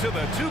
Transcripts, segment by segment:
to the two.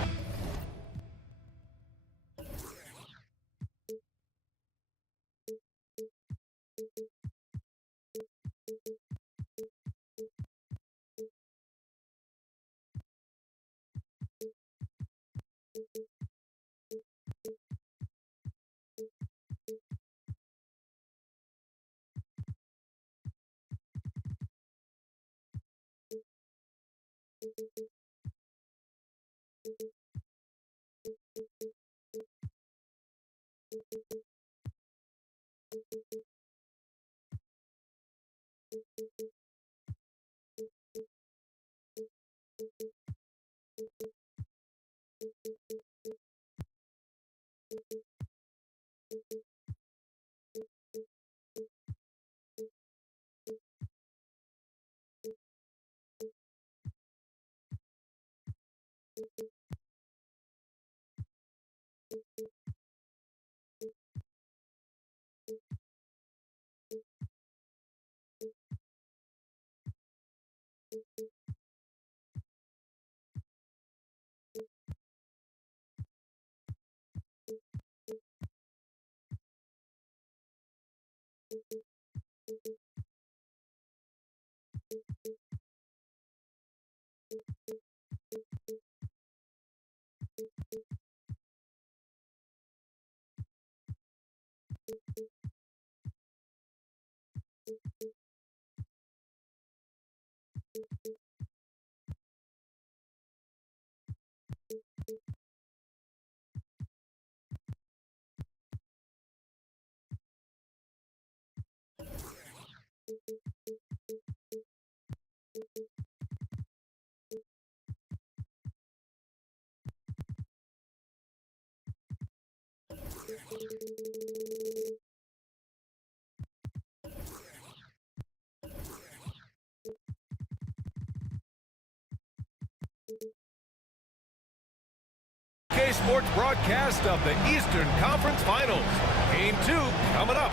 Sports broadcast of the Eastern Conference Finals. Game 2 coming up.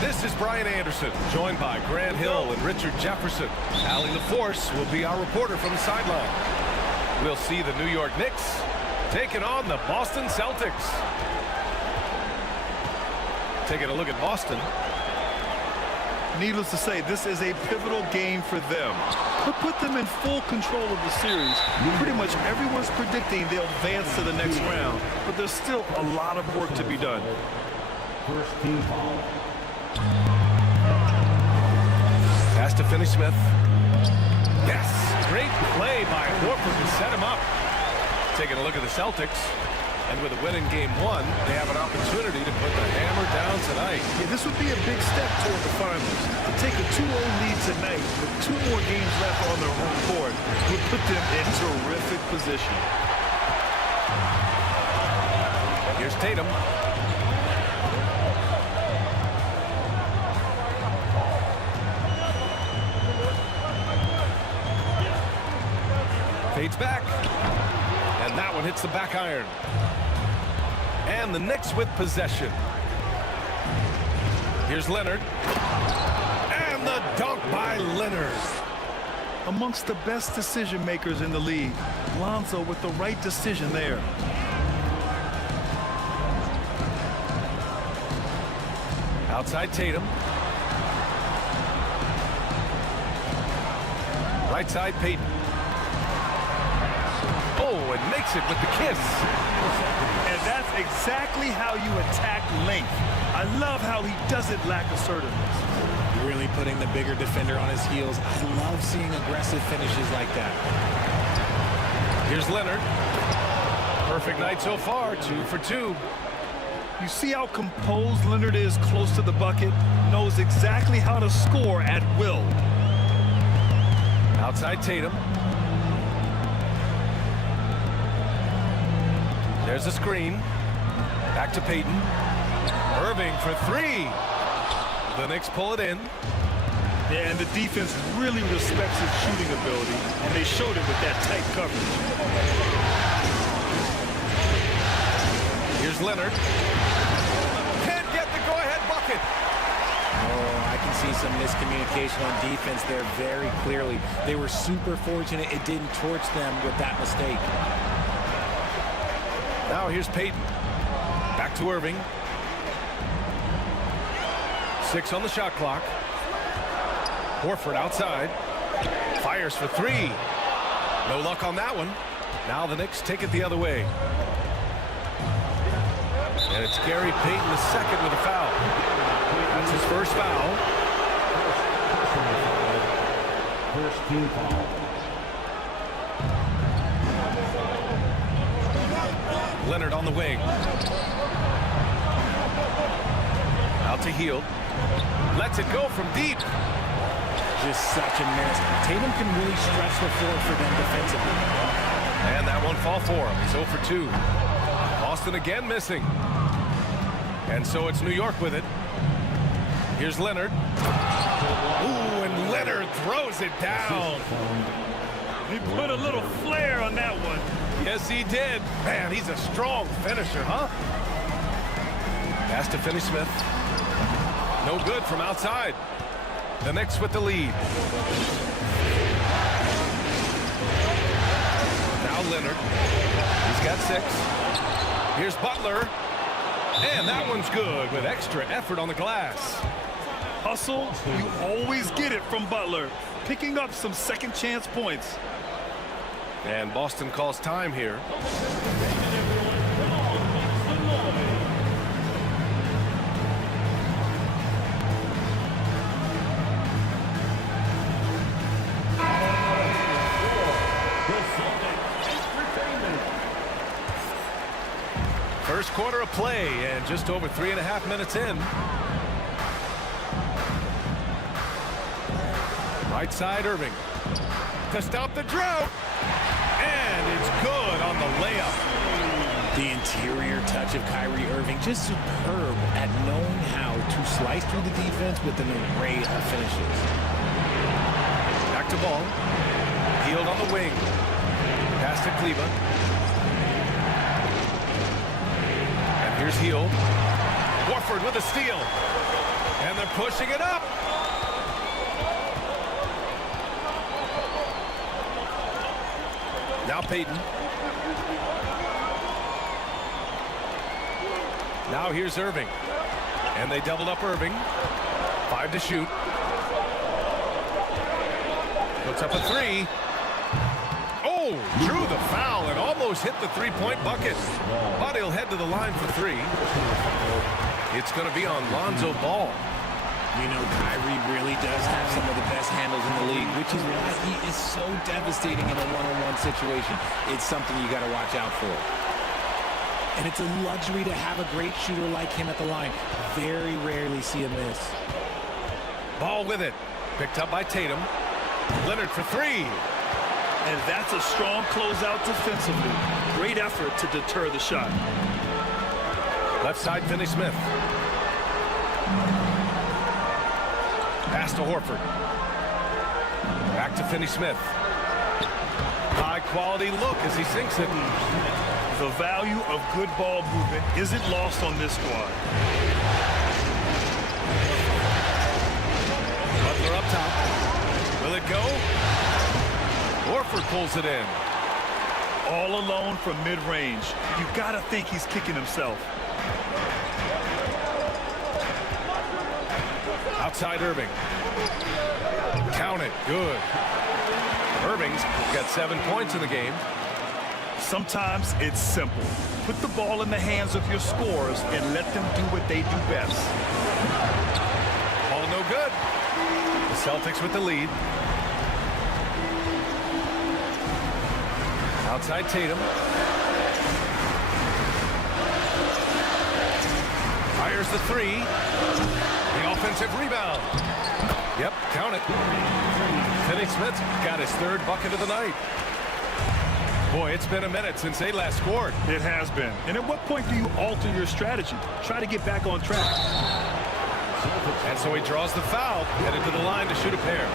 This is Brian Anderson, joined by Grant Hill and Richard Jefferson. Allie LaForce will be our reporter from the sideline. We'll see the New York Knicks taking on the Boston Celtics. Taking a look at Boston. Needless to say, this is a pivotal game for them. Could put them in full control of the series. Pretty much everyone's predicting they'll advance to the next round, but there's still a lot of work to be done. First team foul. Pass to Finney-Smith. Yes, great play by Horford to set him up. Taking a look at the Celtics. And with a win in Game 1, they have an opportunity to put the hammer down tonight. Yeah, this would be a big step toward the finals. To take a 2-0 lead tonight with 2 more games left on their home court would put them in terrific position. Here's Tatum. Fades back. And that one hits the back iron. And the Knicks with possession. Here's Leonard. And the dunk by Leonard. Amongst the best decision makers in the league, Lonzo with the right decision there. Outside Tatum. Right side Payton. Oh, and makes it with the kiss. And that's exactly how you attack length. I love how he doesn't lack assertiveness. Really putting the bigger defender on his heels. I love seeing aggressive finishes like that. Here's Leonard. Perfect night so far, 2 for 2. You see how composed Leonard is close to the bucket? Knows exactly how to score at will. Outside Tatum. There's a screen. Back to Payton. Irving for 3. The Knicks pull it in. Yeah, and the defense really respects his shooting ability, and they showed it with that tight coverage. Here's Leonard. Can't get the go-ahead bucket. Oh, I can see some miscommunication on defense there very clearly. They were super fortunate it didn't torch them with that mistake. Now here's Payton. Back to Irving. 6 on the shot clock. Horford outside. Fires for 3. No luck on that one. Now the Knicks take it the other way. And it's Gary Payton the second with a foul. That's his first foul. First team foul. Leonard on the wing. Out to Hield. Lets it go from deep. Just such a miss. Tatum can really stretch the floor for them defensively. And that one fall for him. He's 0 for 2. Boston again missing. And so it's New York with it. Here's Leonard. Ooh, and Leonard throws it down. He put a little flair on that one. Yes, he did. Man, he's a strong finisher, huh? Pass to Finney-Smith. No good from outside. The Knicks with the lead. Now Leonard. He's got 6. Here's Butler. And that one's good with extra effort on the glass. Hustle, you always get it from Butler. Picking up some second chance points. And Boston calls time here. First quarter of play and just over 3.5 minutes in. Right side Irving to stop the drought. And it's good on the layup. The interior touch of Kyrie Irving, just superb at knowing how to slice through the defense with an array of finishes. Back to ball. Hield on the wing. Pass to Kleba. And here's Hield. Horford with a steal. And they're pushing it up. Now Payton. Now here's Irving. And they doubled up Irving. 5 to shoot. Puts up a 3. Oh, drew the foul and almost hit the three-point bucket. But he'll head to the line for 3. It's going to be on Lonzo Ball. You know, Kyrie really does have some of the best handles in the league, which is why he is so devastating in a one-on-one situation. It's something you got to watch out for. And it's a luxury to have a great shooter like him at the line. Very rarely see a miss. Ball with it. Picked up by Tatum. Leonard for 3. And that's a strong closeout defensively. Great effort to deter the shot. Left side, Finney-Smith. Pass to Horford. Back to Finney-Smith. High quality look as he sinks it. The value of good ball movement isn't lost on this squad. Butler up top. Will it go? Horford pulls it in. All alone from mid-range. You gotta think he's kicking himself. Outside Irving. Count it. Good. Irving's got 7 points in the game. Sometimes it's simple. Put the ball in the hands of your scorers and let them do what they do best. Ball no good. The Celtics with the lead. Outside Tatum. Fires the 3. The offensive rebound. Yep, count it. Finney-Smith got his 3rd bucket of the night. Boy, it's been a minute since they last scored. It has been. And at what point do you alter your strategy? Try to get back on track. And so he draws the foul, headed to the line to shoot a pair.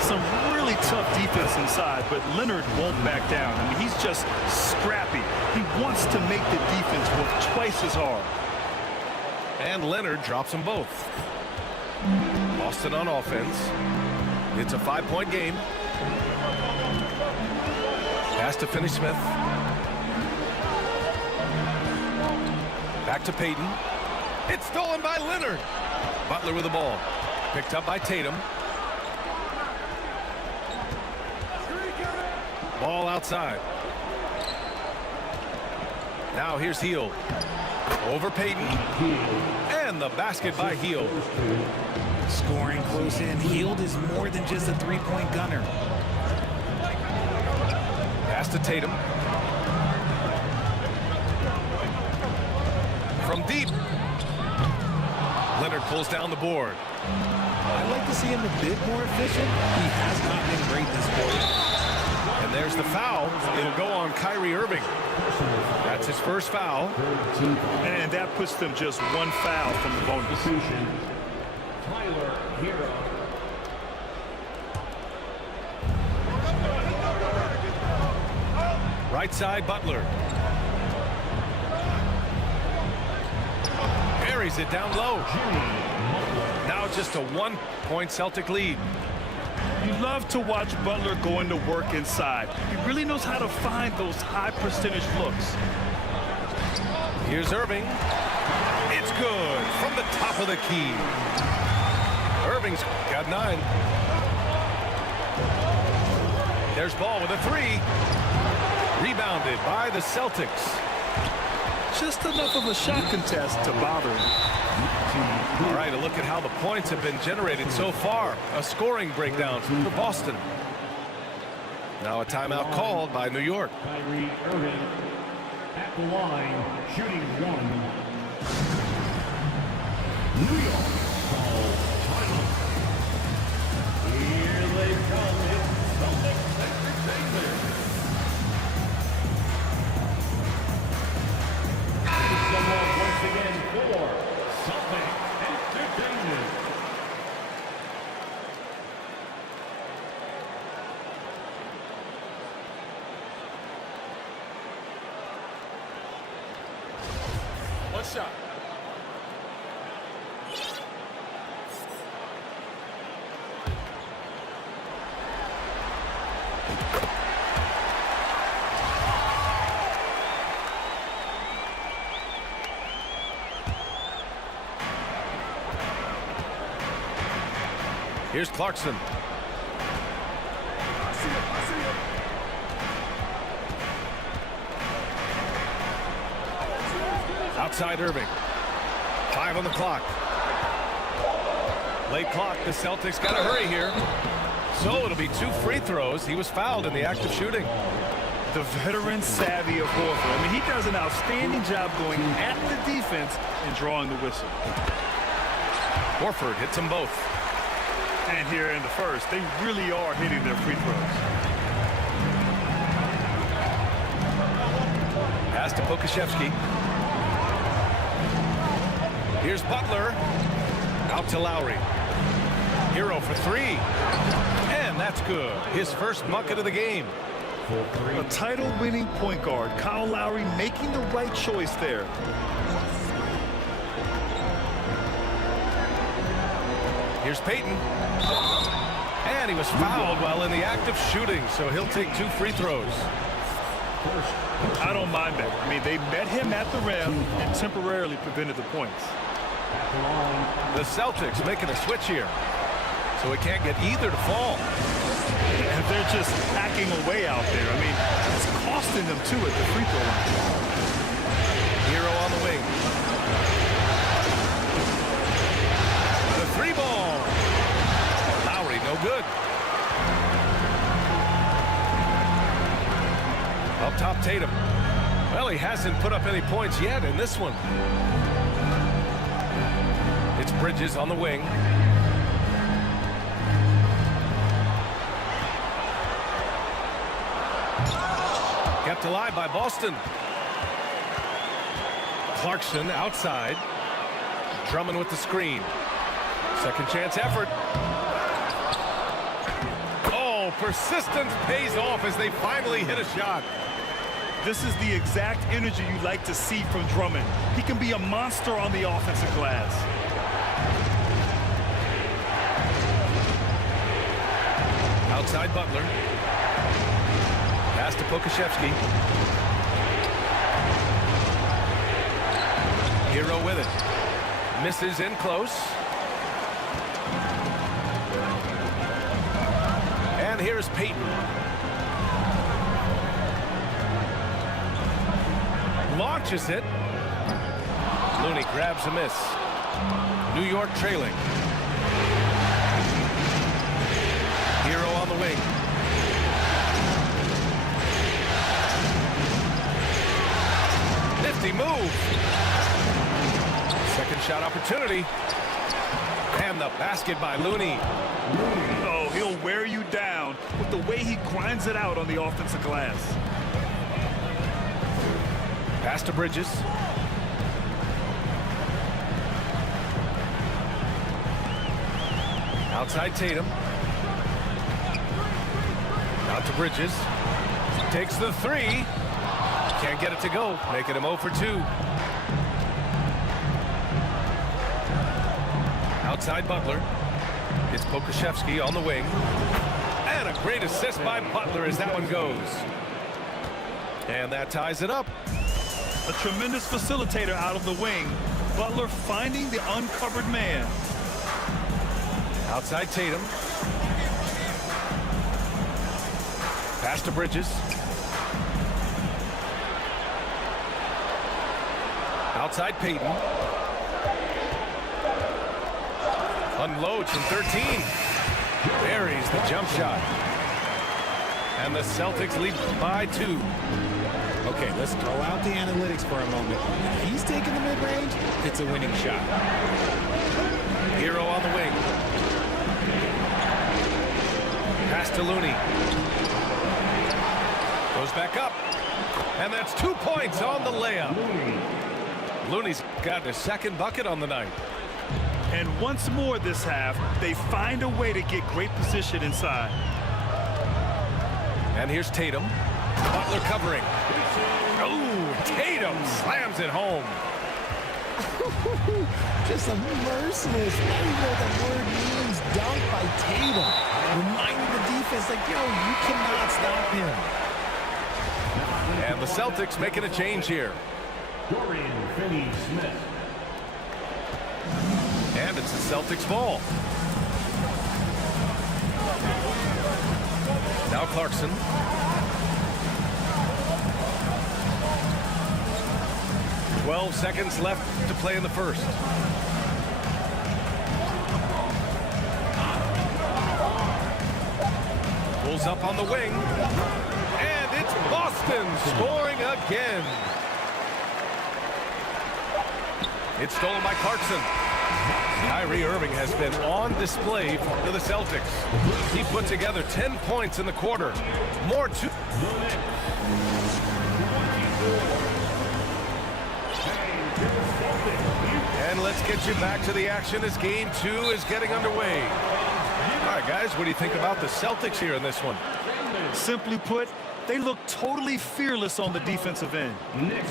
Some really tough defense inside, but Leonard won't back down. I mean, he's just scrappy. He wants to make the defense work twice as hard. And Leonard drops them both. Boston on offense. It's a 5-point game. Pass to Finney-Smith. Back to Payton. It's stolen by Leonard. Butler with the ball. Picked up by Tatum. Ball outside. Now here's Heel. Over Payton. And the basket by Heel. Scoring close in. Hield is more than just a three-point gunner. Pass to Tatum. From deep. Leonard pulls down the board. I'd like to see him a bit more efficient. He has not been great this quarter. And there's the foul. It'll go on Kyrie Irving. That's his first foul. And that puts them just one foul from the bonus. Tyler Hero. Right side, Butler. Carries it down low. Now just a 1-point Celtic lead. You love to watch Butler going to work inside. He really knows how to find those high percentage looks. Here's Irving. It's good from the top of the key. Irving's got 9. There's Ball with a 3. Rebounded by the Celtics. Just enough of a shot contest to bother him. All right, a look at how the points have been generated so far. A scoring breakdown for Boston. Now a timeout called by New York. Kyrie Irving at the line, shooting 1. New York call timeout. Here they come. It's Celtics Entertainment. Once again for Celtics Entertainment. One shot. Here's Clarkson. Outside Irving. 5 on the clock. Late clock. The Celtics got to hurry here. So it'll be 2 free throws. He was fouled in the act of shooting. The veteran savvy of Horford. I mean, he does an outstanding job going at the defense and drawing the whistle. Horford hits them both. And here in the first, they really are hitting their free throws. Pass to Pokashevsky. Here's Butler. Out to Lowry. Hero for 3. And that's good. His first bucket of the game. A title-winning point guard, Kyle Lowry, making the right choice there. Here's Payton. And he was fouled while in the act of shooting, so he'll take 2 free throws. I don't mind that. I mean, they met him at the rim and temporarily prevented the points. The Celtics making a switch here, so we can't get either to fall. And they're just hacking away out there. I mean, it's costing them too at the free throw line. Hero on the wing. The 3 ball. Lowry, no good. Up top, Tatum. Well, he hasn't put up any points yet in this one. It's Bridges on the wing. Kept alive by Boston. Clarkson outside. Drummond with the screen. Second chance effort. Oh, persistence pays off as they finally hit a shot. This is the exact energy you'd like to see from Drummond. He can be a monster on the offensive glass. Outside Butler. Pass to Pokashevsky. Hero with it. Misses in close. And here's Payton. Launches it. Looney grabs a miss. New York trailing. Hero on the wing. Nifty move. Second shot opportunity. And the basket by Looney. Oh, he'll wear you down with the way he grinds it out on the offensive glass. Pass to Bridges. Outside Tatum. Out to Bridges. Takes the three. Can't get it to go. Making him 0 for 2. Outside Butler. It's Pokusevski on the wing. And a great assist by Butler as that one goes. And that ties it up. A tremendous facilitator out of the wing. Butler finding the uncovered man. Outside Tatum. Pass to Bridges. Outside Payton. Unloads from 13. Buries the jump shot. And the Celtics lead by 2. Okay, let's throw out the analytics for a moment. If he's taking the mid-range, it's a winning shot. Hero on the wing. Pass to Looney. Goes back up. And that's 2 points on the layup. Looney's got his second bucket on the night. And once more this half, they find a way to get great position inside. And here's Tatum. Butler covering. Oh, Tatum slams it home. Just a merciless, everywhere the word means, dunk by Tatum. Reminding the defense, like, yo, you cannot stop him. And the Celtics making a change here. Dorian Finney-Smith. And it's the Celtics ball. Now Clarkson. "12 seconds left to play in the first. Pulls up on the wing. And it's Boston scoring again. It's stolen by Clarkson. Kyrie Irving has been on display for the Celtics. He put together 10 points in the quarter. More to... And let's get you back to the action as game 2 is getting underway. All right, guys, what do you think about the Celtics here in this one? Simply put, they look totally fearless on the defensive end.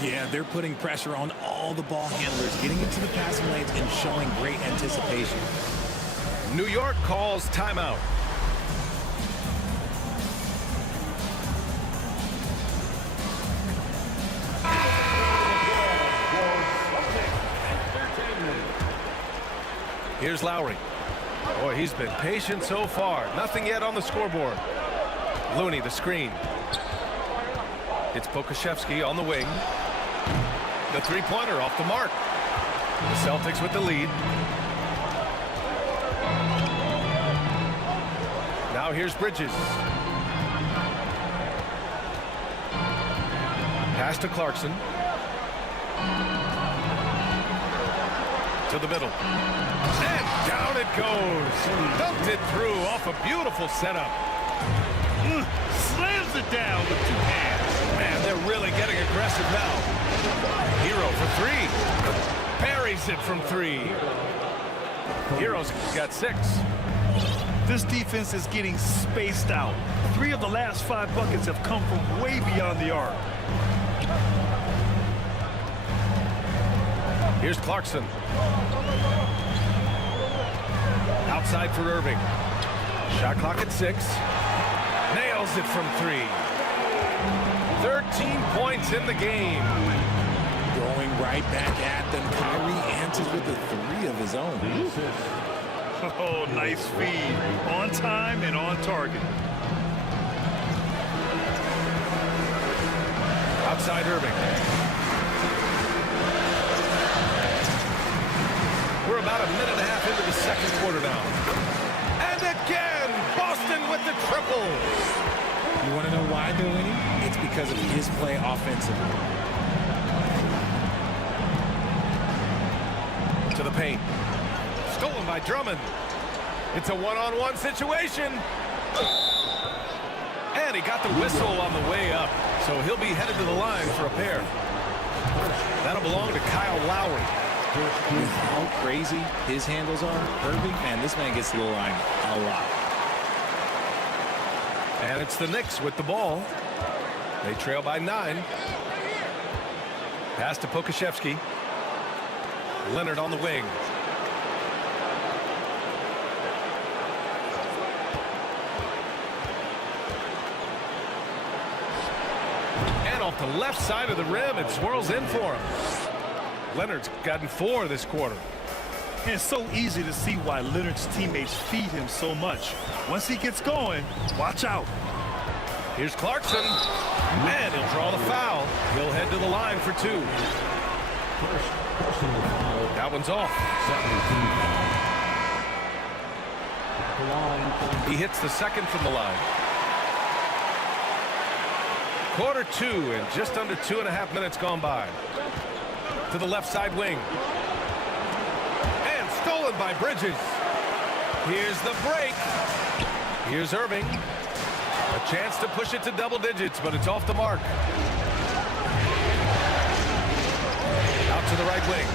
Yeah, they're putting pressure on all the ball handlers, getting into the passing lanes and showing great anticipation. New York calls timeout. Here's Lowry. Boy, he's been patient so far. Nothing yet on the scoreboard. Looney, the screen. It's Pokusevski on the wing. The three-pointer off the mark. The Celtics with the lead. Now here's Bridges. Pass to Clarkson. To the middle. And down it goes. Dumped it through off a beautiful setup. Slams it down with 2 hands. Man, they're really getting aggressive now. Hero for 3. Buries it from 3. Hero's got 6. This defense is getting spaced out. 3 of the last 5 buckets have come from way beyond the arc. Here's Clarkson. Outside for Irving. Shot clock at 6. Nails it from 3. 13 points in the game. going right back at them. Kyrie answers with a 3 of his own. Oh, nice feed. On time and on target. Outside Irving. We're about a minute and a half into the second quarter now. And again, Boston with the triple. You want to know why they're winning? It's because of his play offensively. To the paint. Stolen by Drummond. It's a one-on-one situation. And he got the whistle on the way up. So he'll be headed to the line for a pair. That'll belong to Kyle Lowry. With how crazy his handles are, Irving, man, this man gets to the line a lot. And it's the Knicks with the ball. They trail by 9. Pass to Pokashevsky. Leonard on the wing. And off the left side of the rim, it swirls in for him. Leonard's gotten 4 this quarter. And it's so easy to see why Leonard's teammates feed him so much. Once he gets going, watch out. Here's Clarkson. And he'll draw the foul. He'll head to the line for 2. That one's off. He hits the second from the line. Quarter 2 and just under 2.5 minutes gone by. To the left side wing. And stolen by Bridges. Here's the break. Here's Irving. A chance to push it to double digits, but it's off the mark. Out to the right wing.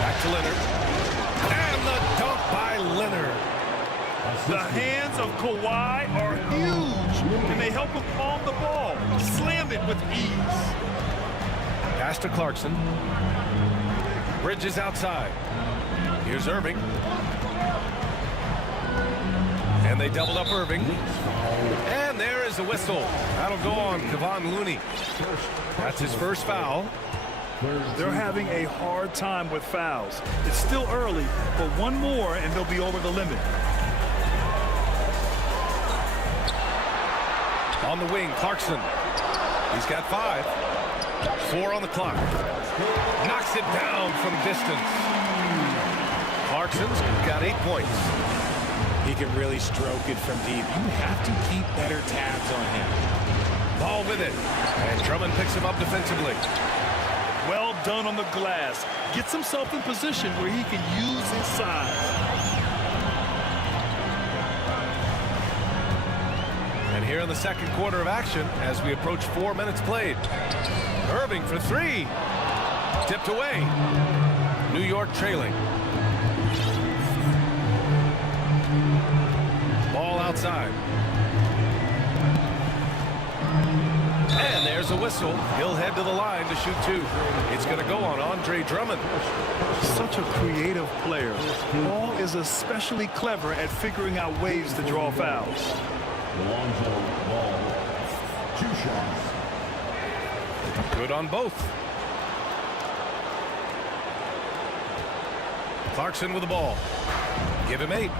Back to Leonard. And the dunk by Leonard. The hands of Kawhi are huge, and they help him palm the ball. Slam it with ease. Pass to Clarkson. Bridges outside. Here's Irving. And they doubled up Irving. And there is the whistle. That'll go on Kevon Looney. That's his first foul. They're having a hard time with fouls. It's still early, but one more and they'll be over the limit. On the wing, Clarkson. He's got 5. 4 on the clock. Knocks it down from distance. Clarkson's got 8 points. He can really stroke it from deep. You have to keep better tabs on him. Ball with it. And Drummond picks him up defensively. Well done on the glass. Gets himself in position where he can use his size. And here in the second quarter of action, as we approach 4 minutes played. Irving for 3. Tipped away. New York trailing. Ball outside. And there's a whistle. He'll head to the line to shoot 2. It's going to go on Andre Drummond. Such a creative player. Paul is especially clever at figuring out ways to draw fouls. Ball. 2 shots. Good on both. Clarkson with the ball. Give him 8.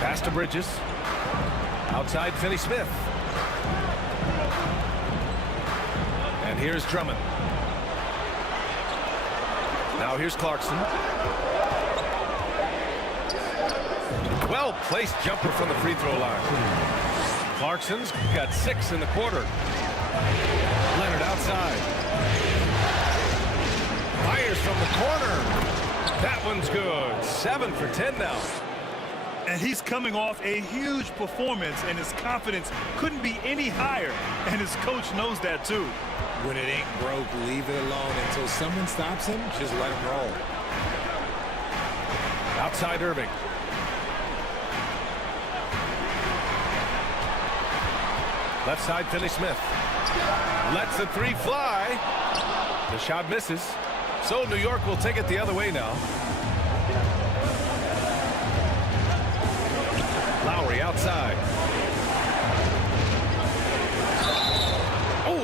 Pass to Bridges. Outside Finney-Smith. And here's Drummond. Now here's Clarkson. Well-placed jumper from the free throw line. Clarkson's got 6 in the quarter. Leonard outside. Fires from the corner. That one's good. 7 for 10 now. And he's coming off a huge performance, and his confidence couldn't be any higher. And his coach knows that too. When it ain't broke, leave it alone. Until someone stops him, just let him roll. Outside Irving. Left side Finney-Smith. Lets the 3 fly. The shot misses. So New York will take it the other way now. Lowry outside.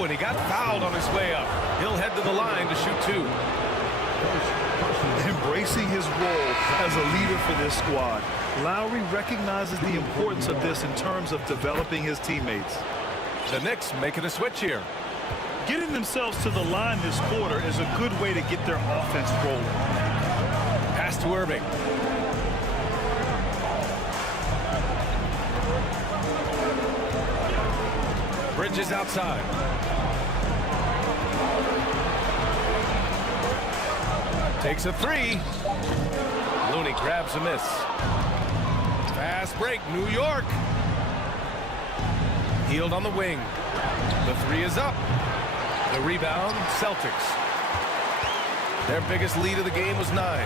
and he got fouled on his way up. He'll head to the line to shoot 2. Embracing his role as a leader for this squad, Lowry recognizes the importance of this in terms of developing his teammates. The Knicks making a switch here. Getting themselves to the line this quarter is a good way to get their offense rolling. Pass to Irving. Bridges outside. Takes a 3. Looney grabs a miss. Fast break, New York. Healed on the wing. The 3 is up. The rebound, Celtics. Their biggest lead of the game was 9.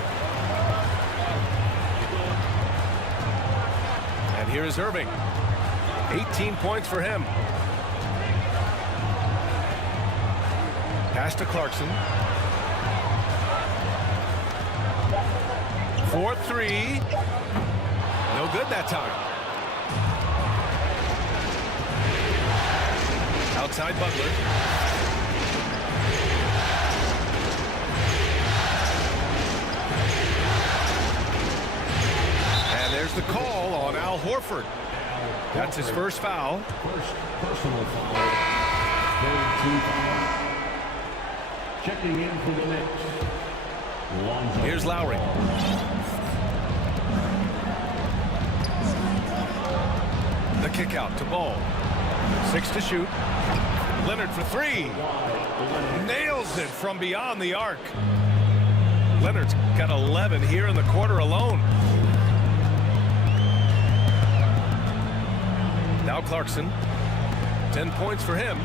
And here is Irving. 18 points for him. Pass to Clarkson. 4-3. No good that time. Outside Butler. And there's the call on Al Horford. That's his first foul. First personal foul. Third team foul. Checking in for the Knicks. Here's Lowry. The kick out to Ball. 6 to shoot. Leonard for 3. Nails it from beyond the arc. Leonard's got 11 here in the quarter alone. Now Clarkson. 10 points for him.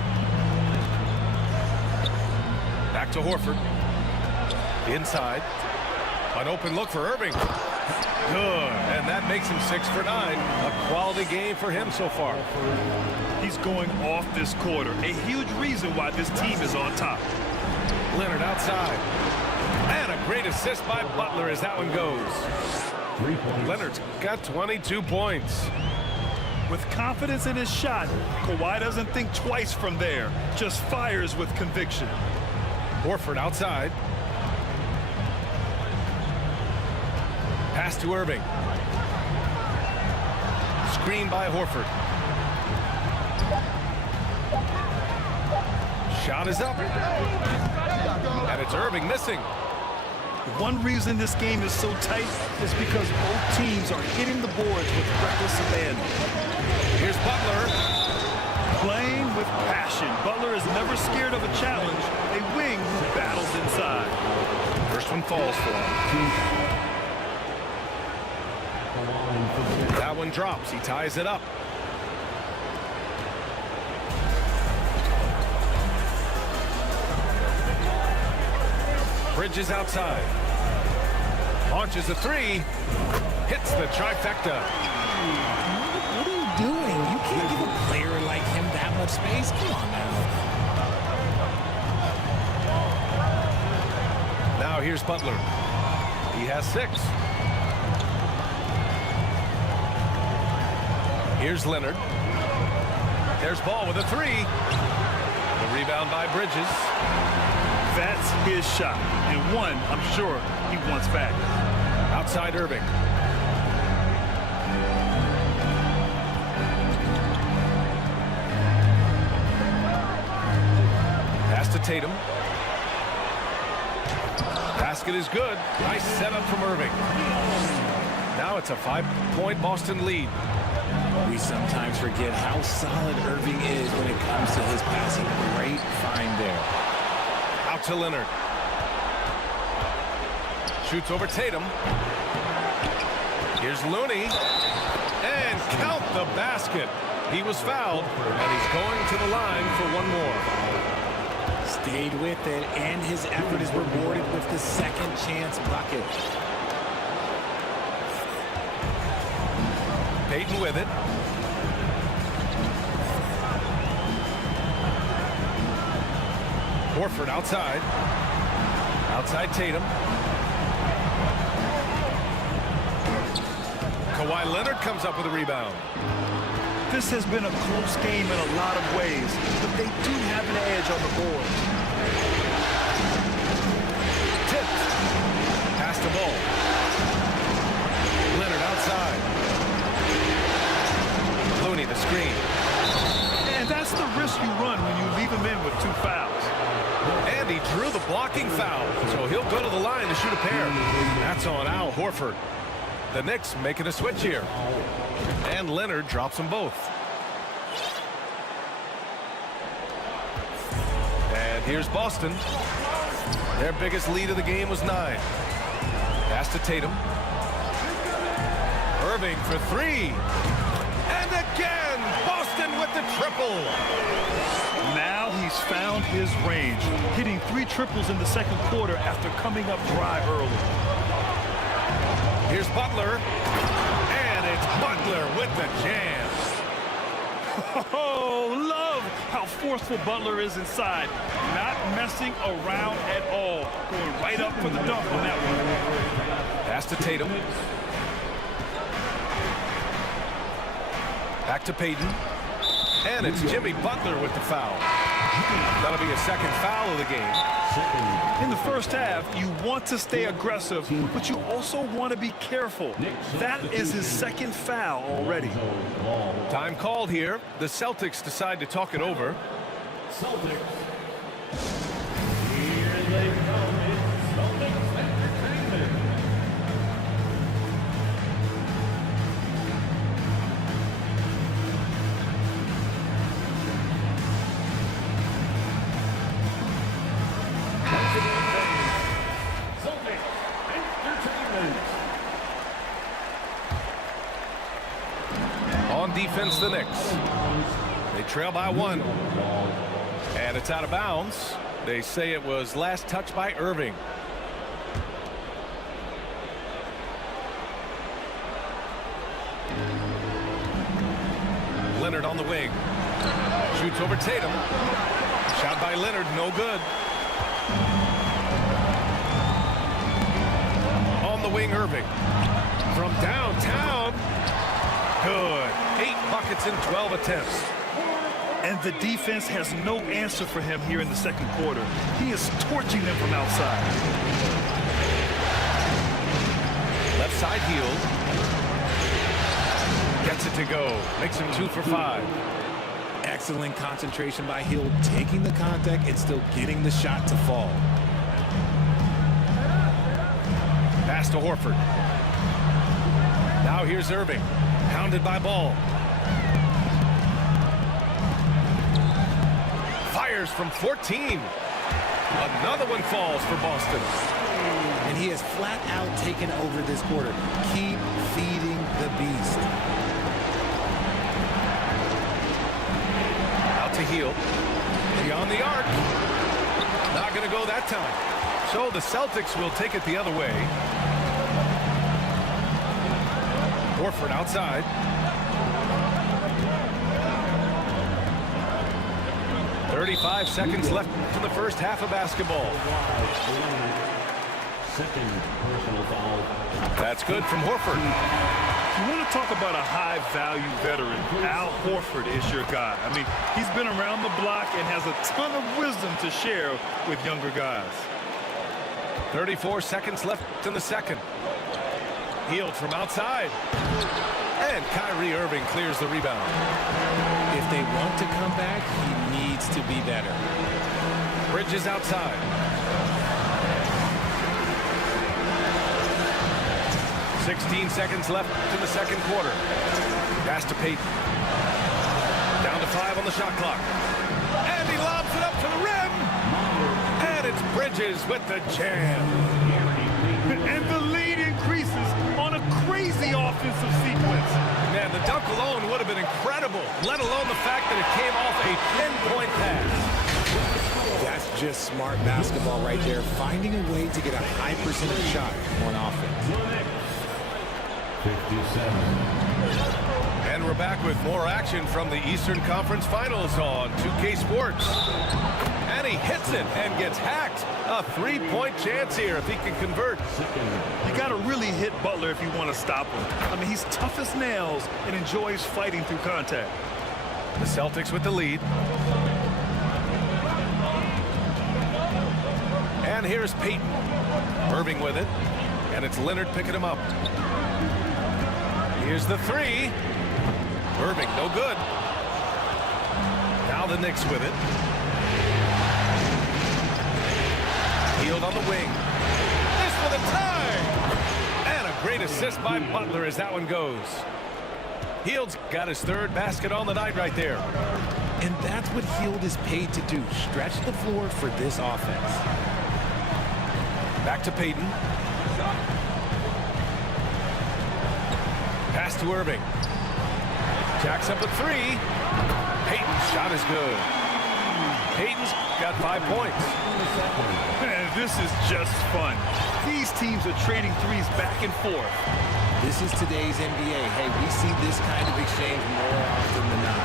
Back to Horford. Inside. An open look for Irving. Good. And that makes him 6 for 9. A quality game for him so far. He's going off this quarter. A huge reason why this team is on top. Leonard outside. And a great assist by Butler as that one goes. 3 points. Leonard's got 22 points. With confidence in his shot, Kawhi doesn't think twice from there. Just fires with conviction. Horford outside. Pass to Irving. Screen by Horford. Shot is up. And it's Irving missing. One reason this game is so tight is because both teams are hitting the boards with reckless abandon. Here's Butler. Playing with passion. Butler is never scared of a challenge. A wing who battles inside. First one falls for him. That one drops. He ties it up. Bridges outside. Launches a 3. Hits the trifecta. What are you doing? You can't give a player like him that much space. Come on now. Now here's Butler. He has 6. Here's Leonard. There's Ball with a 3. The rebound by Bridges. That's his shot. And one, I'm sure, he wants back. Outside Irving. Pass to Tatum. Basket is good. Nice setup from Irving. Now it's a 5-point Boston lead. We sometimes forget how solid Irving is when it comes to his passing. Great find there. Out to Leonard. Shoots over Tatum. Here's Looney. And count the basket. He was fouled, and he's going to the line for one more. Stayed with it, and his effort is rewarded with the second chance bucket. Payton with it. Horford outside. Outside Tatum. Kawhi Leonard comes up with a rebound. This has been a close game in a lot of ways, but they do have an edge on the board. Tipped. Pass the ball. Leonard outside. Looney the screen. And that's the risk you run when you leave him in with 2 fouls. And he drew the blocking foul, so he'll go to the line to shoot a pair. That's on Al Horford. The Knicks making a switch here. And Leonard drops them both. And here's Boston. Their biggest lead of the game was 9. Pass to Tatum. Irving for 3. And again, Boston with the triple. Now he's found his range, hitting 3 triples in the second quarter after coming up dry early. Here's Butler. And it's Butler with the jam. Oh, love how forceful Butler is inside. Not messing around at all. Going right up for the dunk on that one. Pass to Tatum. Back to Payton. And it's Jimmy Butler with the foul. That'll be a second foul of the game. In the first half, you want to stay aggressive, but you also want to be careful. That is his second foul already. Time called here. The Celtics decide to talk it over. Celtics. Here they come. It's Celtics Entertainment. On defense, the Knicks. They trail by 1. And it's out of bounds. They say it was last touched by Irving. Leonard on the wing. Shoots over Tatum. Shot by Leonard, no good. On the wing, Irving. From downtown. Good. 8 buckets in 12 attempts. And the defense has no answer for him here in the second quarter. He is torching them from outside. Left side healed. Gets it to go. Makes him 2 for 5. Excellent concentration by Hill, taking the contact and still getting the shot to fall. Pass to Horford. Now here's Irving. Pounded by Ball. Fires from 14. Another one falls for Boston. And he has flat out taken over this quarter. Keep feeding the beast. Out to Hield. Beyond the arc. Not going to go that time. So the Celtics will take it the other way. Horford outside. "35 seconds left in the first half of basketball." Second personal foul. That's good from Horford. You want to talk about a high-value veteran. Al Horford is your guy. I mean, he's been around the block and has a ton of wisdom to share with younger guys. 34 seconds left in the second. Hield from outside. And Kyrie Irving clears the rebound. If they want to come back, he needs to be better. Bridges outside. 16 seconds left in the second quarter. Pass to Payton. Down to 5 on the shot clock. And he lobs it up to the rim. And it's Bridges with the jam. And the lead increases on a crazy offensive sequence. Man, the dunk alone would have been incredible, let alone the fact that it came off a pinpoint pass. That's just smart basketball right there, finding a way to get a high percentage shot on offense. 57. And we're back with more action from the Eastern Conference Finals on 2K Sports. And he hits it and gets hacked. A three-point chance here if he can convert. You got to really hit Butler if you want to stop him. I mean, he's tough as nails and enjoys fighting through contact. The Celtics with the lead. And here's Payton. Irving with it. And it's Leonard picking him up. Here's the three. Irving, no good. Now the Knicks with it. Hield on the wing. This for the tie! And a great assist by Butler as that one goes. Hield's got his third basket on the night right there. And that's what Hield is paid to do, stretch the floor for this offense. Back to Payton. Pass to Irving. Jacks up a three. Payton's shot is good. Payton's got 5 points. Man, this is just fun. These teams are trading threes back and forth. This is today's NBA. Hey, we see this kind of exchange more often than not.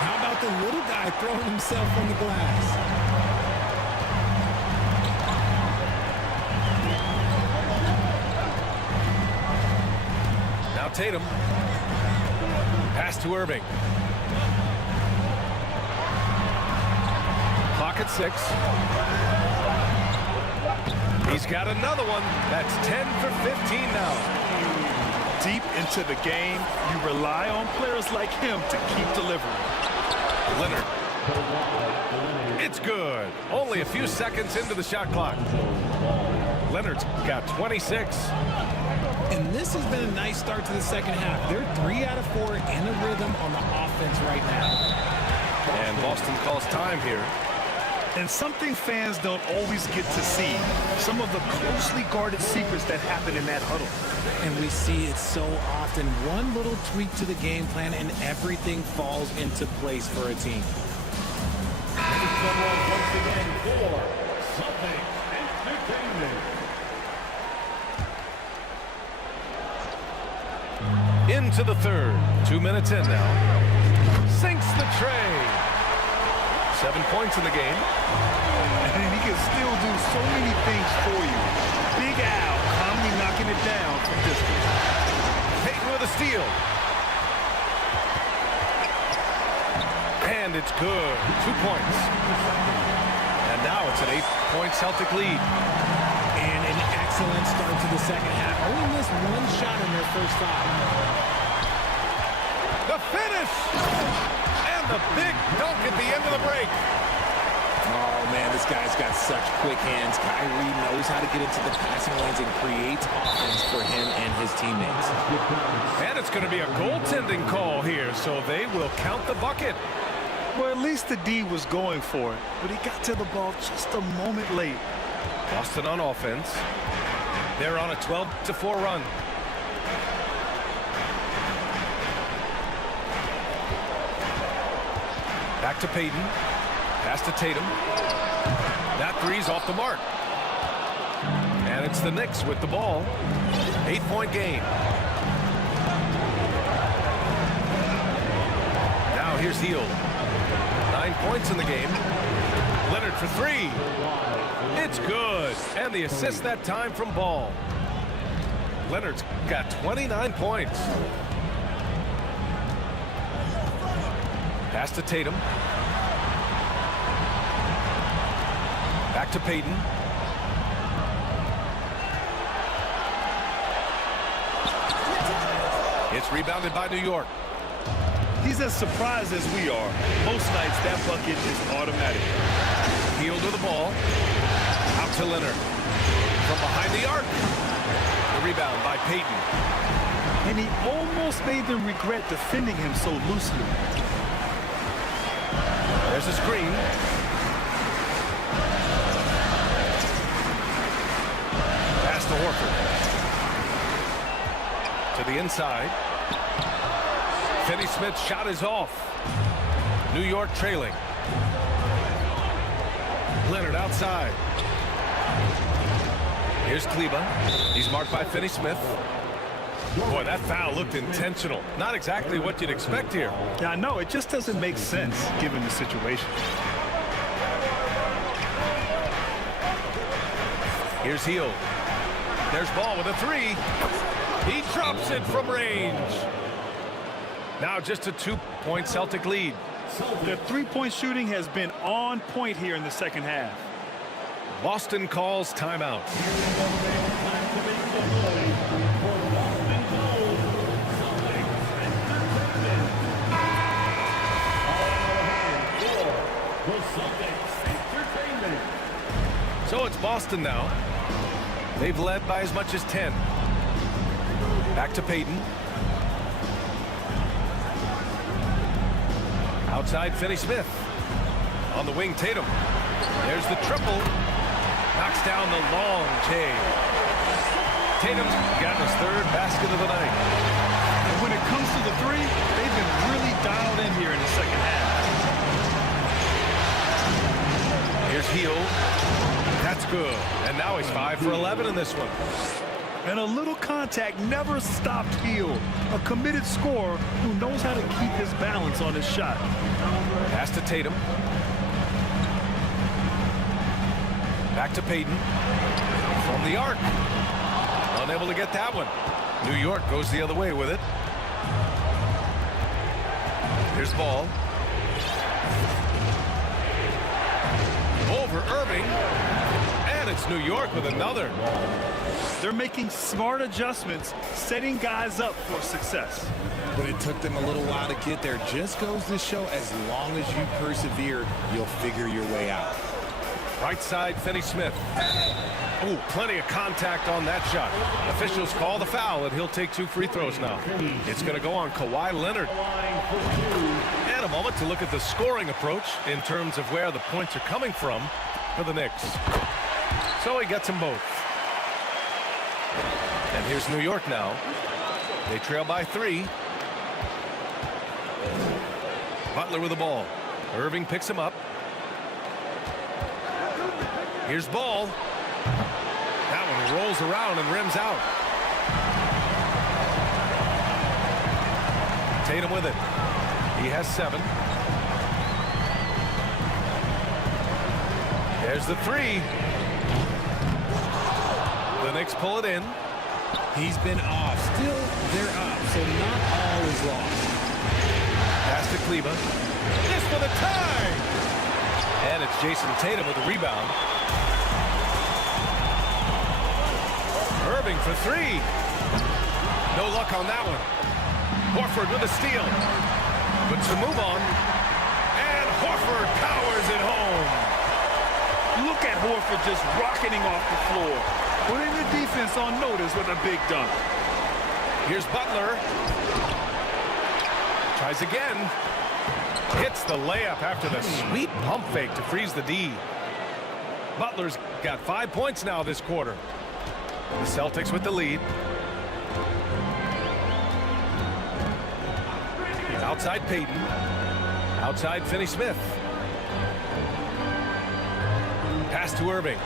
How about the little guy throwing himself on the glass? Now Tatum. Pass to Irving. Clock at 6. He's got another one. That's 10 for 15 now. Deep into the game, you rely on players like him to keep delivering. Leonard. It's good. Only a few seconds into the shot clock. Leonard's got 26. And this has been a nice start to the second half. They're 3 out of 4 in a rhythm on the offense right now. And Boston calls time here. And something fans don't always get to see, some of the closely guarded secrets that happen in that huddle. And we see it so often. One little tweak to the game plan and everything falls into place for a team. Someone once again for Celtics Entertainment. Into the third. 2 minutes in now. Sinks the tray. 7 points in the game. And he can still do so many things for you. Big Al calmly knocking it down from distance. Payton with a steal. And it's good. 2 points. And now it's an 8-point Celtic lead. And an excellent start to the second half. Only missed one shot in their first 5. The finish! And the big dunk at the end of the break. Oh, man, this guy's got such quick hands. Kyrie knows how to get into the passing lanes and creates offense for him and his teammates. And it's going to be a goaltending call here, so they will count the bucket. Well, at least the D was going for it, but he got to the ball just a moment late. Boston on offense. They're on a 12-4 run. Back to Payton. Pass to Tatum. That three's off the mark. And it's the Knicks with the ball. 8-point game. Now here's Hield. 9 points in the game. Leonard for three. It's good. And the assist that time from Ball. Leonard's got 29 points. Pass to Tatum. Back to Payton. It's rebounded by New York. He's as surprised as we are. Most nights, that bucket is automatic. Hield with the ball. Out to Leonard. From behind the arc. The rebound by Payton. And he almost made them regret defending him so loosely. There's a screen. Pass to Horford. To the inside. Finney-Smith's shot is off. New York trailing. Leonard outside. Here's Kleba. He's marked by Finney-Smith. Boy, that foul looked intentional. Not exactly what you'd expect here. Yeah, I know. It just doesn't make sense given the situation. Here's Hill. There's Ball with a three. He drops it from range. Now just a 2-point Celtic lead. The three-point shooting has been on point here in the second half. Boston calls timeout. So it's Boston now. They've led by as much as 10. Back to Payton. Outside Finney-Smith. On the wing, Tatum. There's the triple. Knocks down the long J. Tatum's gotten his third basket of the night. And when it comes to the three, they've been really dialed in here in the second half. Here's Hill. That's good. And now he's 5 for 11 in this one. And a little contact never stopped Hill. A committed scorer who knows how to keep his balance on his shot. Pass to Tatum. Back to Payton. From the arc. Unable to get that one. New York goes the other way with it. Here's Ball. Over Irving. And it's New York with another. They're making smart adjustments, setting guys up for success. But it took them a little while to get there. Just goes to show, as long as you persevere, you'll figure your way out. Right side, Finney-Smith. Ooh, plenty of contact on that shot. Officials call the foul, and he'll take 2 free throws now. It's going to go on Kawhi Leonard. And a moment to look at the scoring approach in terms of where the points are coming from for the Knicks. So he gets them both. And here's New York now. They trail by 3. Butler with the ball. Irving picks him up. Here's Ball. That one rolls around and rims out. Tatum with it. He has 7. There's the 3. The Knicks pull it in. He's been off. Still, they're up, so not all is lost. Pass to Kleba. This for the tie! And it's Jason Tatum with the rebound. Irving for 3. No luck on that one. Horford with a steal. But to move on. And Horford powers it home. Look at Horford just rocketing off the floor, putting the defense on notice with a big dunk. Here's Butler. Tries again. Hits the layup after the sweet pump fake to freeze the D. Butler's got 5 points now this quarter. The Celtics with the lead. Outside Payton. Outside Finney-Smith. Pass to Irving.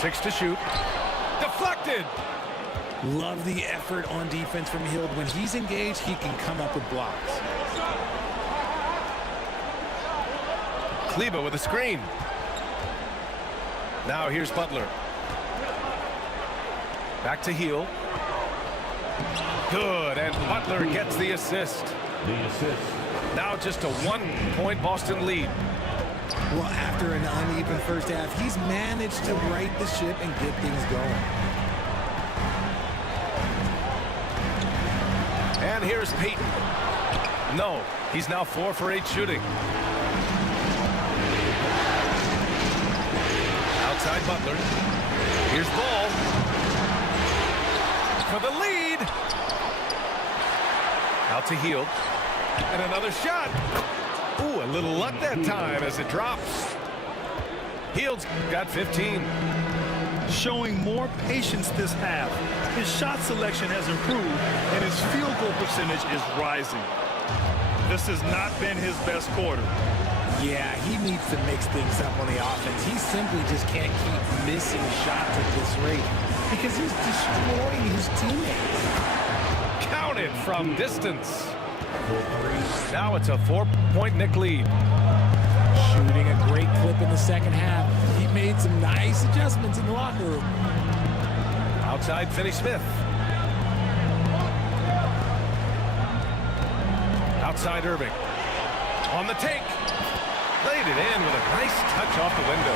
6 to shoot. Deflected. Love the effort on defense from Hill. When he's engaged, he can come up with blocks. Kleba with a screen. Now here's Butler. Back to Hill. Good, and Butler gets the assist. Now just a 1-point Boston lead. Well, after an uneven first half, he's managed to right the ship and get things going. And here's Payton. No, he's now 4 for 8 shooting. Outside Butler. Here's Ball. For the lead. Out to Hill. And another shot. Ooh, a little luck that time as it drops. Hill's got 15. Showing more patience this half. His shot selection has improved, and his field goal percentage is rising. This has not been his best quarter. Yeah, he needs to mix things up on the offense. He simply just can't keep missing shots at this rate because he's destroying his teammates. Count it from distance. Now it's a 4-point Knick lead. Shooting a great clip in the second half. He made some nice adjustments in the locker room. Outside, Finney-Smith. Outside, Irving. On the take. Laid it in with a nice touch off the window.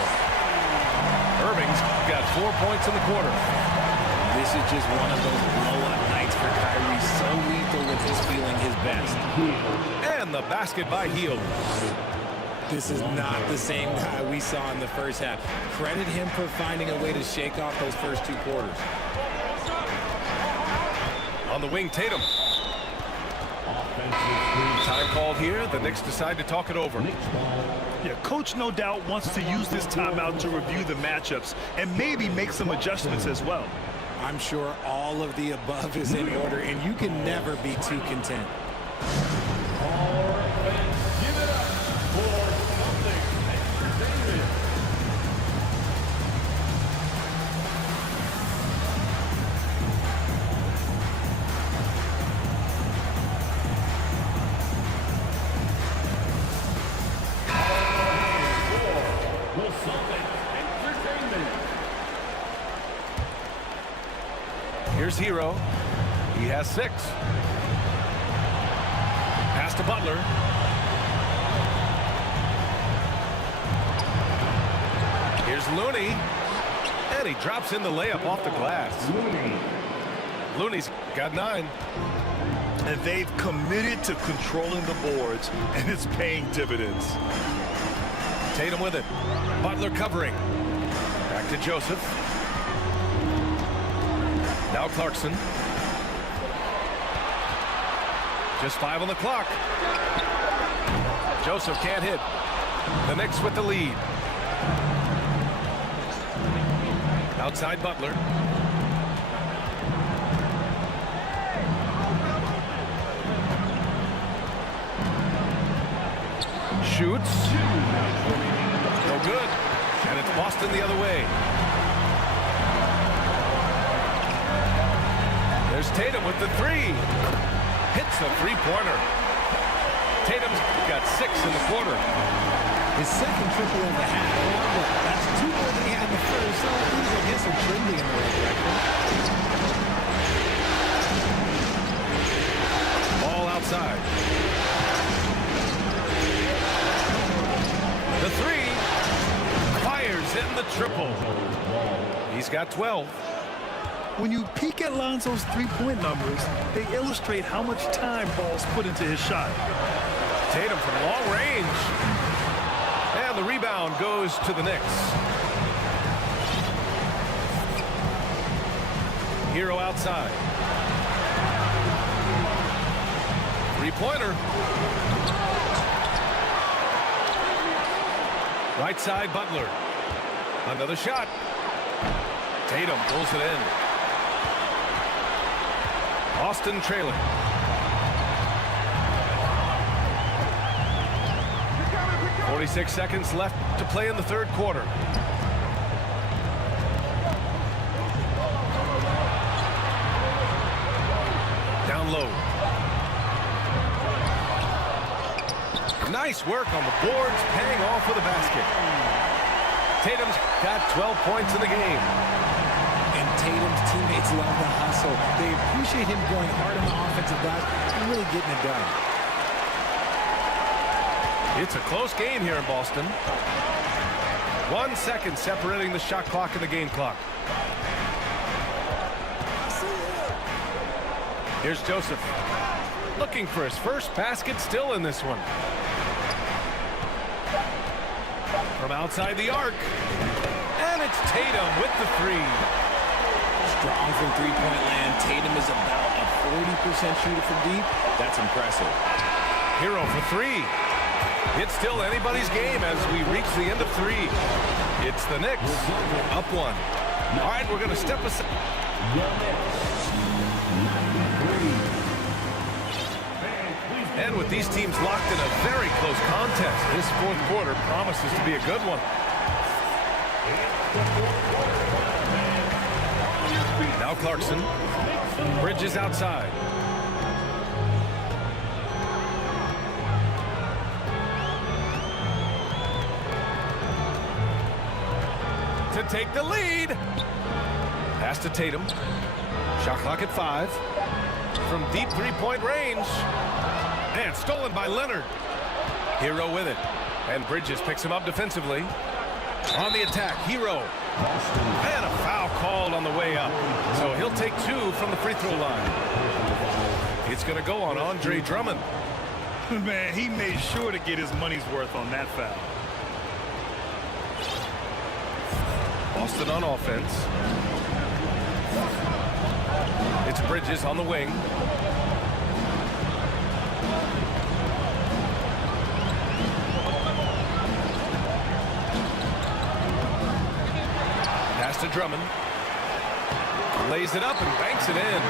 Irving's got 4 points in the quarter. This is just one of those blow-up nights for Kyrie. So lethal with his feeling his best. And the basket by Hield. This is not the same guy we saw in the first half. Credit him for finding a way to shake off those first 2 quarters. On the wing, Tatum. Time called here. The Knicks decide to talk it over. Yeah, coach no doubt wants to use this timeout to review the matchups and maybe make some adjustments as well. I'm sure all of the above is in order, and you can never be too content. Give it up for Celtics Entertainment. The Celtics Entertainment. Here's Hero. He has 6. Pass to Butler. Here's Looney. And he drops in the layup off the glass. Looney's got 9. And they've committed to controlling the boards, and it's paying dividends. Tatum with it. Butler covering. Back to Joseph. Now Clarkson. Just 5 on the clock. Joseph can't hit. The Knicks with the lead. Outside Butler. Shoots. No good. And it's Boston the other way. There's Tatum with the 3. Hits the 3-pointer. Tatum's got 6 in the quarter. His second triple of the half. That's 2 more than he had in the first, so things I guess are trending in the right direction. Ball outside. The 3. Fires in the triple. He's got 12. When you peek at Lonzo's three-point numbers, they illustrate how much time Ball's put into his shot. Tatum from long range. And the rebound goes to the Knicks. Hero outside. 3-pointer. Right side, Butler. Another shot. Tatum pulls it in. Boston trailing. .46 seconds left to play in the third quarter. Down low. Nice work on the boards, paying off with a basket. Tatum's got 12 points in the game. And Tatum's teammates love the hustle. They appreciate him going hard on the offensive glass and really getting it done. It's a close game here in Boston. 1 second separating the shot clock and the game clock. Here's Joseph. Looking for his first basket, still in this one. From outside the arc. And it's Tatum with the 3. Strong from three-point land. Tatum is about a 40% shooter from deep. That's impressive. Hero for 3. It's still anybody's game as we reach the end of 3. It's the Knicks up 1. All right, we're going to step aside. And with these teams locked in a very close contest, this fourth quarter promises to be a good one. Now Clarkson. Bridges outside. to take the lead. Pass to Tatum. Shot clock at 5. From deep three-point range. And stolen by Leonard. Hero with it. And Bridges picks him up defensively. On the attack, Hero. And a foul called on the way up. So he'll take 2 from the free throw line. It's going to go on Andre Drummond. Man, he made sure to get his money's worth on that foul. Boston on offense. It's Bridges on the wing. Pass to Drummond. Lays it up and banks it in.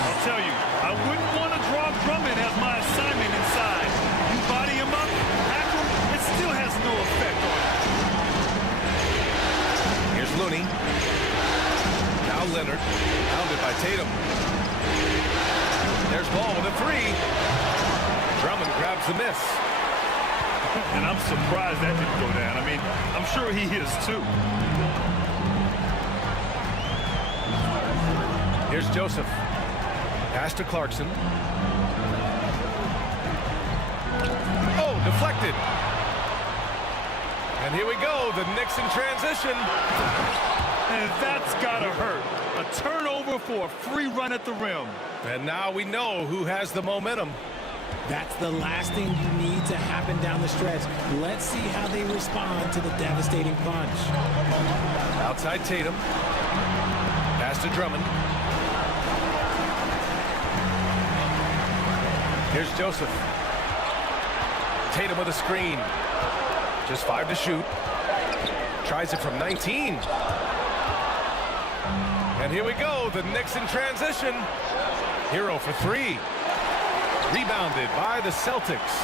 I'll tell you, I wouldn't want to draw Drummond as my assignment inside. You body him up, hack him, it still has no effect on him. Here's Looney. Now Leonard. Pounded by Tatum. There's Ball with a 3. Drummond grabs the miss. And I'm surprised that didn't go down. I mean, I'm sure he is too. Here's Joseph. Pass to Clarkson. Oh, deflected. And here we go. The Knicks in transition. And that's gotta hurt. A turnover for a free run at the rim. And now we know who has the momentum. That's the last thing you need to happen down the stretch. Let's see how they respond to the devastating punch. Outside Tatum. Pass to Drummond. Here's Joseph. Tatum with a screen. Just 5 to shoot. Tries it from 19. And here we go. The Knicks in transition. Hero for 3. Rebounded by the Celtics.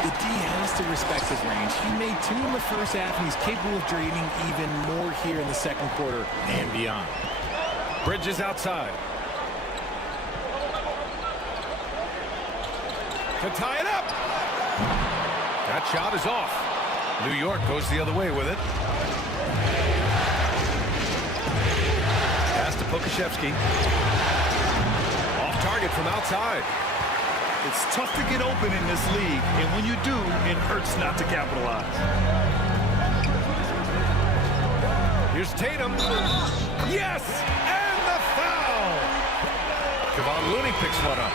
The D has to respect his range. He made 2 in the first half, and he's capable of draining even more here in the second quarter and beyond. Bridges outside. To tie it up. That shot is off. New York goes the other way with it. Pass to Pokashevsky. Off target from outside. It's tough to get open in this league, and when you do, it hurts not to capitalize. Here's Tatum. Yes! And the foul! Kevon Looney picks one up.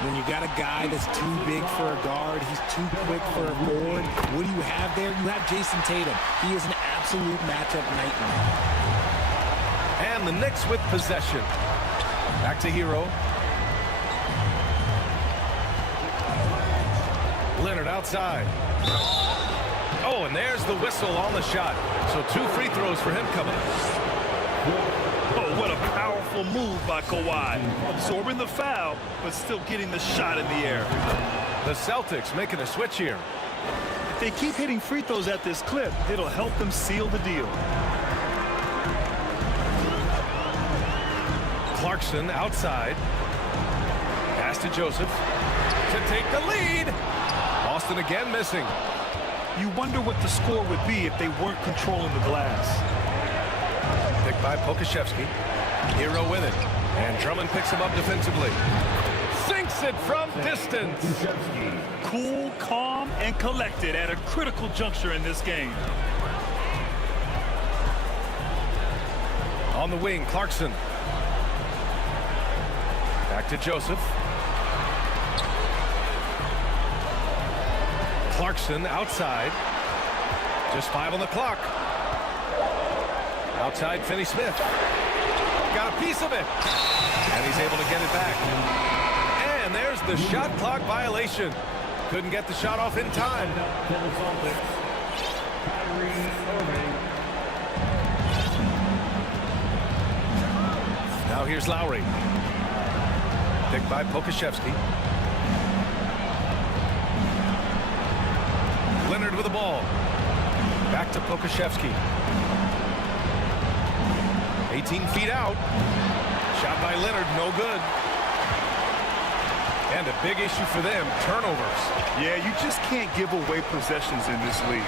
When you got a guy that's too big for a guard, he's too quick for a board, what do you have there? You have Jason Tatum. He is an absolute matchup nightmare. And the Knicks with possession. Back to Hero. Leonard outside. Oh, and there's the whistle on the shot. So 2 free throws for him coming up. Oh, what a powerful move by Kawhi. Absorbing the foul, but still getting the shot in the air. The Celtics making a switch here. If they keep hitting free throws at this clip, it'll help them seal the deal. Clarkson outside. Pass to Joseph to take the lead. Boston again missing. You wonder what the score would be if they weren't controlling the glass. Picked by Pokashevsky. Hero with it. And Drummond picks him up defensively. Sinks it from distance. Cool, calm, and collected at a critical juncture in this game. On the wing, Clarkson. Back to Joseph. Clarkson outside. Just 5 on the clock. Outside, Finney-Smith. Got a piece of it. And he's able to get it back. And there's the shot clock violation. Couldn't get the shot off in time. Now here's Lowry. Picked by Pokashevsky. Leonard with the ball. Back to Pokashevsky. 18 feet out. Shot by Leonard, no good. And a big issue for them, turnovers. Yeah, you just can't give away possessions in this league.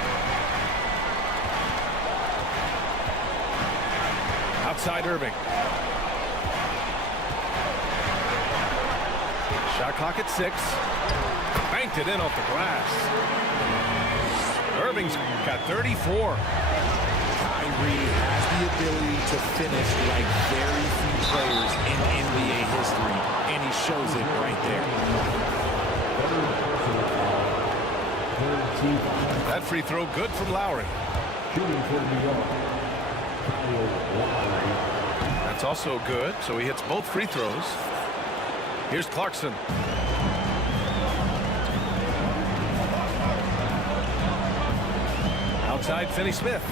Outside Irving. Shot clock at 6. Banked it in off the glass. Irving's got 34. Kyrie has the ability to finish like very few players in NBA history, and he shows it right there. That free throw good from Lowry. Shooting for New York. That's also good, so he hits both free throws. Here's Clarkson. Outside Finney-Smith.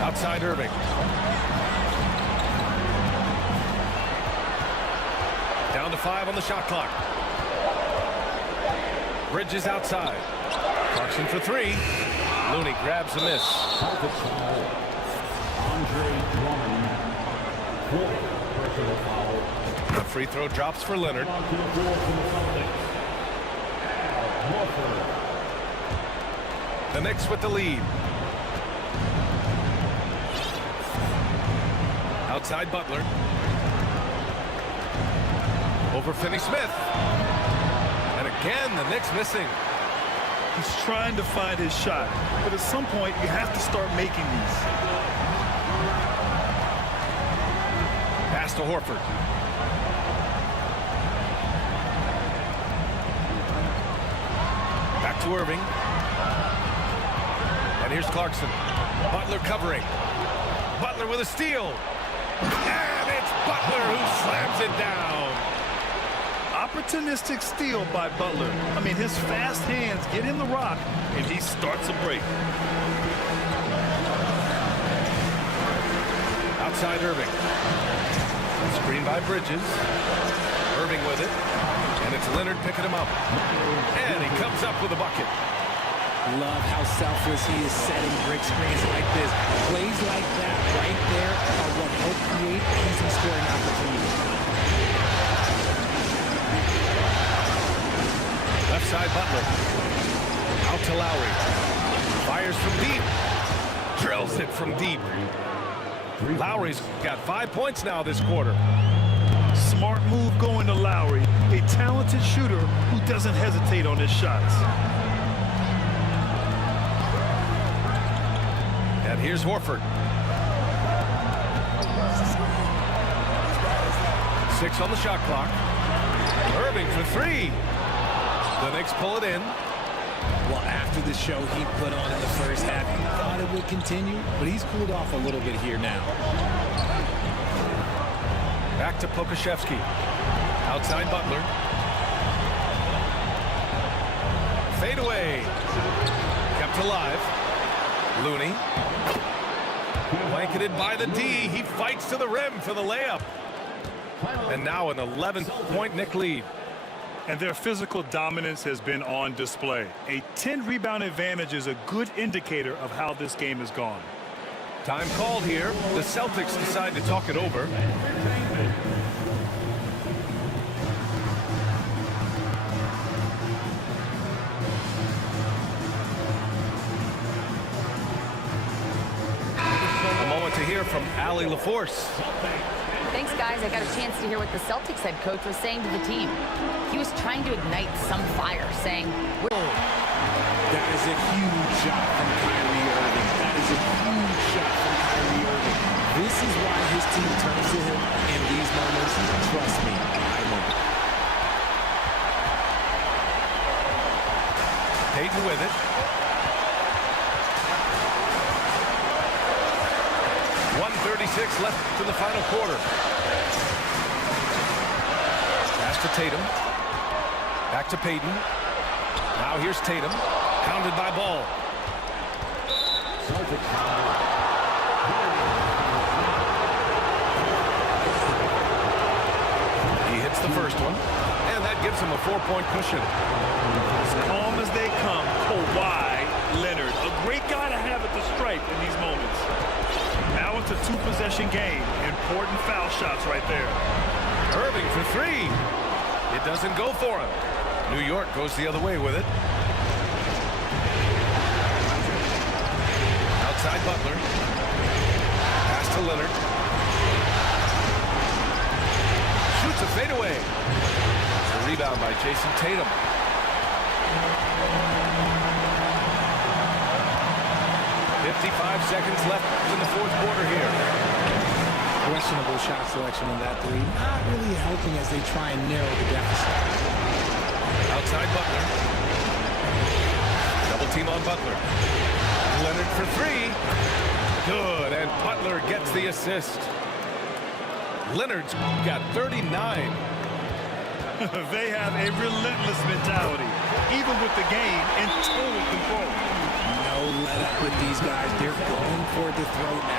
Outside Irving. Down to 5 on the shot clock. Bridges outside. Clarkson for 3. Looney grabs the miss. Celtics foul. Andre Drummond. 4th personal foul. The free throw drops for Leonard. On to the floor for the Celtics. Horford. The Knicks with the lead. Outside Butler. Over Finney-Smith. And again, the Knicks missing. He's trying to find his shot, but at some point you have to start making these. Pass to Horford. Back to Irving. And here's Clarkson. Butler covering. Butler with a steal. And it's Butler who slams it down. Opportunistic steal by Butler. I mean, his fast hands get in the rock, and he starts a break. Outside Irving. Screen by Bridges. Irving with it. And it's Leonard picking him up. And he comes up with a bucket. Love how selfless he is setting brick screens like this. Plays like that right there are what help create easy scoring opportunities. Left side Butler. Out to Lowry. Fires from deep. Drills it from deep. Lowry's got 5 points now this quarter. Smart move going to Lowry, a talented shooter who doesn't hesitate on his shots. And here's Horford. 6 on the shot clock. Irving for 3. The Knicks pull it in. Well, after the show he put on in the first half, you thought it would continue, but he's cooled off a little bit here now. Back to Pokashevsky. Outside Butler. Fade away. Kept alive. Looney. Blanketed by the D. He fights to the rim for the layup. And now an 11-point Knick lead. And their physical dominance has been on display. A 10-rebound advantage is a good indicator of how this game has gone. Time called here. The Celtics decide to talk it over. A moment to hear from Allie LaForce. Thanks, guys. I got a chance to hear what the Celtics head coach was saying to the team. He was trying to ignite some fire, saying, That is a huge shot from Kyrie Irving. That is a huge shot from Kyrie Irving. This is why his team turns to him in these moments. Trust me, I know. Payton with it. 1:36 left to the final quarter. Pass to Tatum. Back to Payton. Now here's Tatum. Pounded by Ball. He hits the first one, and that gives him a 4-point cushion. As calm as they come, Kawhi Leonard, a great guy to have at the stripe in these moments. Now it's a 2-possession game. Important foul shots right there. Irving for 3. It doesn't go for him. New York goes the other way with it. Leonard. Shoots a fadeaway. The rebound by Jason Tatum. Seconds left in the fourth quarter here. Questionable shot selection on that three. Not really helping as they try and narrow the deficit. Outside Butler. Double team on Butler. Leonard for three. Good, and Butler gets the assist. Leonard's got 39. They have a relentless mentality, even with the game in total control. No let up with these guys. They're going for the throat now.